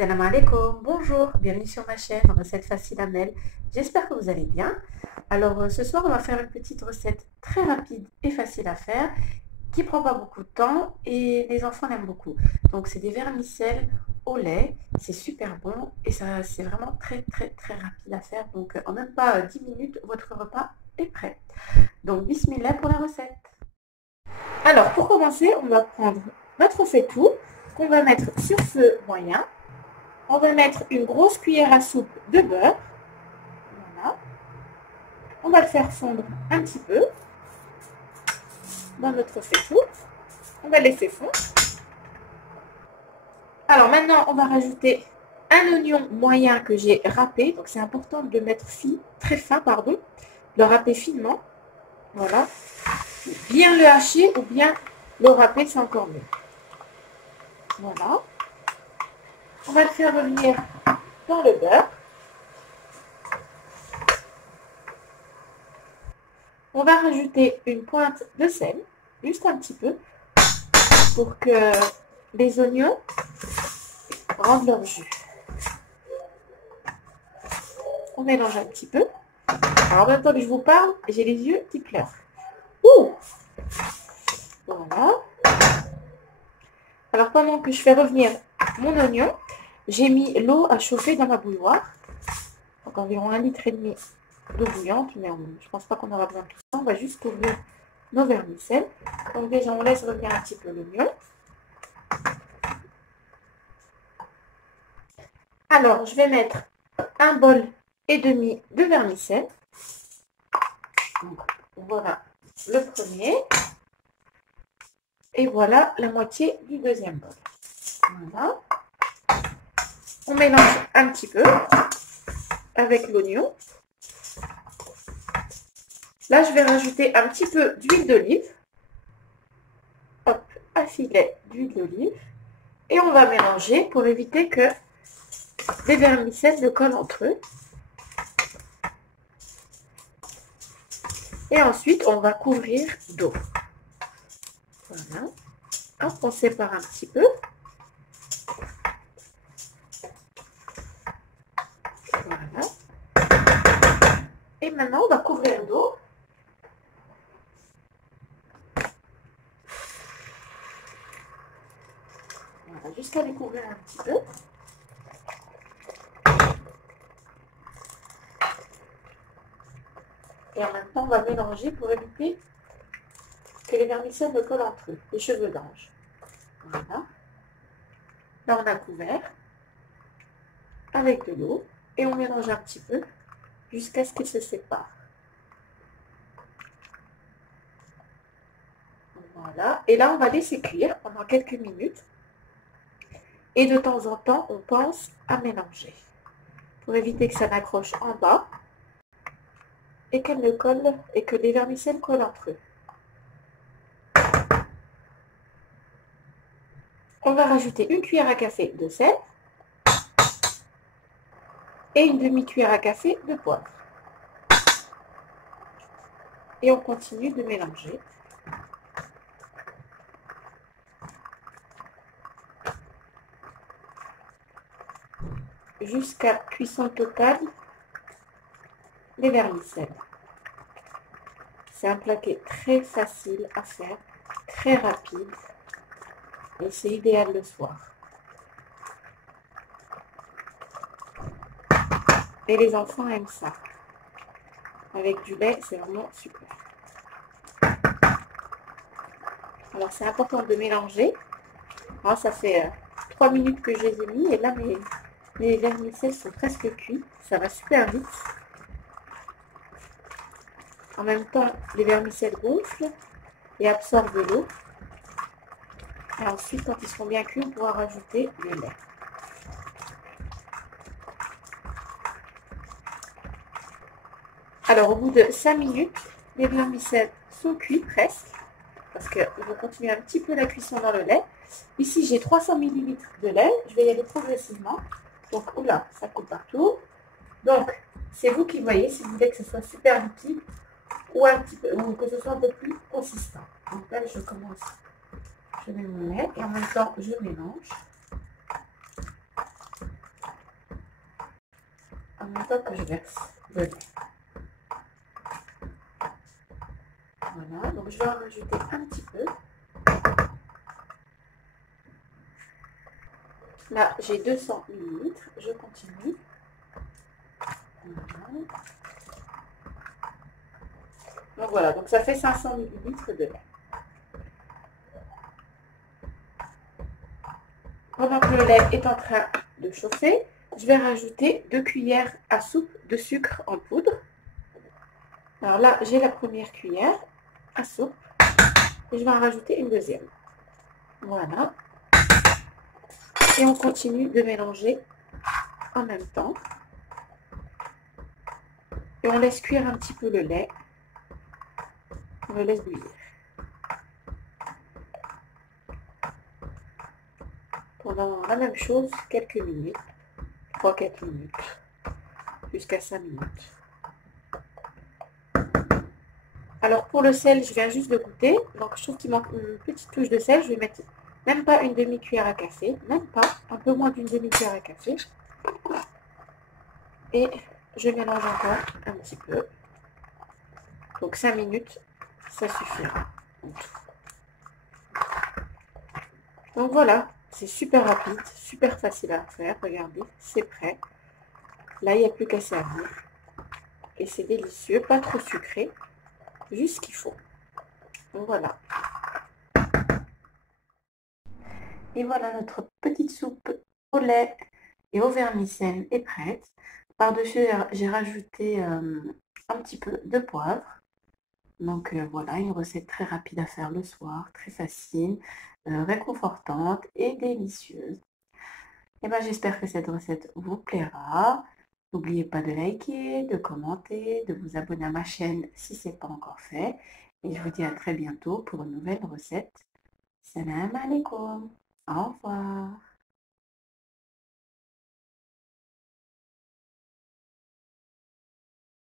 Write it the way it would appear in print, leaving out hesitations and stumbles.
Salam alaikum, bonjour, bienvenue sur ma chaîne Recette Facile Amel. J'espère que vous allez bien. Alors ce soir, on va faire une petite recette très rapide et facile à faire qui prend pas beaucoup de temps et les enfants l'aiment beaucoup. Donc c'est des vermicelles au lait, c'est super bon et ça c'est vraiment très rapide à faire. Donc en même pas 10 minutes, votre repas est prêt. Donc bismillah pour la recette. Alors pour commencer, on va prendre notre faitout qu'on va mettre sur feu moyen. On va mettre une grosse cuillère à soupe de beurre. Voilà. On va le faire fondre un petit peu dans notre faitout. On va laisser fondre. Alors maintenant, on va rajouter un oignon moyen que j'ai râpé. Donc c'est important de le mettre très fin, pardon. Le râper finement. Voilà. Bien le hacher ou bien le râper, c'est encore mieux. Voilà. On va le faire revenir dans le beurre. On va rajouter une pointe de sel, juste un petit peu, pour que les oignons rendent leur jus. On mélange un petit peu. Alors, en même temps que je vous parle, j'ai les yeux qui pleurent. Ouh! Voilà. Alors, pendant que je fais revenir mon oignon, j'ai mis l'eau à chauffer dans ma bouilloire. Donc, environ 1,5 litre d'eau bouillante, mais je pense pas qu'on aura besoin de tout ça. On va juste ouvrir nos vermicelles. Donc, déjà, on laisse revenir un petit peu l'oignon. Alors, je vais mettre 1,5 bol de vermicelle. Voilà le premier. Et voilà la moitié du deuxième bol. Voilà. On mélange un petit peu avec l'oignon. Là, je vais rajouter un petit peu d'huile d'olive. Hop, un filet d'huile d'olive. Et on va mélanger pour éviter que les vermicelles ne collent entre eux. Et ensuite, on va couvrir d'eau. Voilà. Hop, on sépare un petit peu. Voilà. Et maintenant, on va couvrir d'eau. Voilà, jusqu'à les couvrir un petit peu. Et en même temps, on va mélanger pour éviter que les vermicelles ne collent entre eux, les cheveux d'ange. Voilà. Là, on a couvert avec de l'eau et on mélange un petit peu jusqu'à ce qu'ils se séparent. Voilà. Et là, on va laisser cuire pendant quelques minutes. Et de temps en temps, on pense à mélanger pour éviter que ça n'accroche en bas et qu'elle ne colle et que les vermicelles collent entre eux. On va rajouter une cuillère à café de sel et une demi-cuillère à café de poivre. Et on continue de mélanger. Jusqu'à cuisson totale des vermicelles. C'est un plat qui est très facile à faire, très rapide et c'est idéal le soir. Et les enfants aiment ça. Avec du lait, c'est vraiment super. Alors c'est important de mélanger. Alors, ça fait 3 minutes que je les ai mis et là mes vermicelles sont presque cuits. Ça va super vite. En même temps, les vermicelles gonflent et absorbent l'eau. Et ensuite, quand ils seront bien cuits, on pourra rajouter le lait. Alors, au bout de 5 minutes, les vermicelles sont cuits presque. Parce qu'ils vont continuer un petit peu la cuisson dans le lait. Ici, j'ai 300 ml de lait. Je vais y aller progressivement. Donc, oula, ça coupe partout. Donc, c'est vous qui voyez si vous voulez que ce soit super liquide ou un petit peu, ou que ce soit un peu plus consistant. Donc là, je commence. Je mets mon lait et en même temps, je mélange. même temps que je verse le lait. Voilà, donc je vais en rajouter un petit peu. Là, j'ai 200 ml, je continue. Voilà. Donc voilà, donc ça fait 500 ml de lait. Pendant que le lait est en train de chauffer, je vais rajouter 2 cuillères à soupe de sucre en poudre. Alors là, j'ai la première cuillère à soupe et je vais en rajouter une deuxième. Voilà. Et on continue de mélanger en même temps. Et on laisse cuire un petit peu le lait. On le laisse bouillir. Pendant la même chose, quelques minutes. 3-4 minutes. Jusqu'à 5 minutes. Alors pour le sel, je viens juste de goûter. Donc je trouve qu'il manque une petite touche de sel. Je vais mettre même pas une demi-cuillère à café. Même pas. Un peu moins d'une demi-cuillère à café. Et je mélange encore un petit peu. Donc 5 minutes, ça suffira. Donc voilà, c'est super rapide, super facile à faire. Regardez, c'est prêt. Là, il n'y a plus qu'à servir. Et c'est délicieux, pas trop sucré, juste ce qu'il faut. Donc voilà. Et voilà, notre petite soupe au lait et au vermicelle est prête. Par-dessus, j'ai rajouté un petit peu de poivre. Donc voilà, une recette très rapide à faire le soir, très facile, réconfortante et délicieuse. Et ben, j'espère que cette recette vous plaira. N'oubliez pas de liker, de commenter, de vous abonner à ma chaîne si ce n'est pas encore fait. Et je vous dis à très bientôt pour une nouvelle recette. Salam alaikum. Au revoir.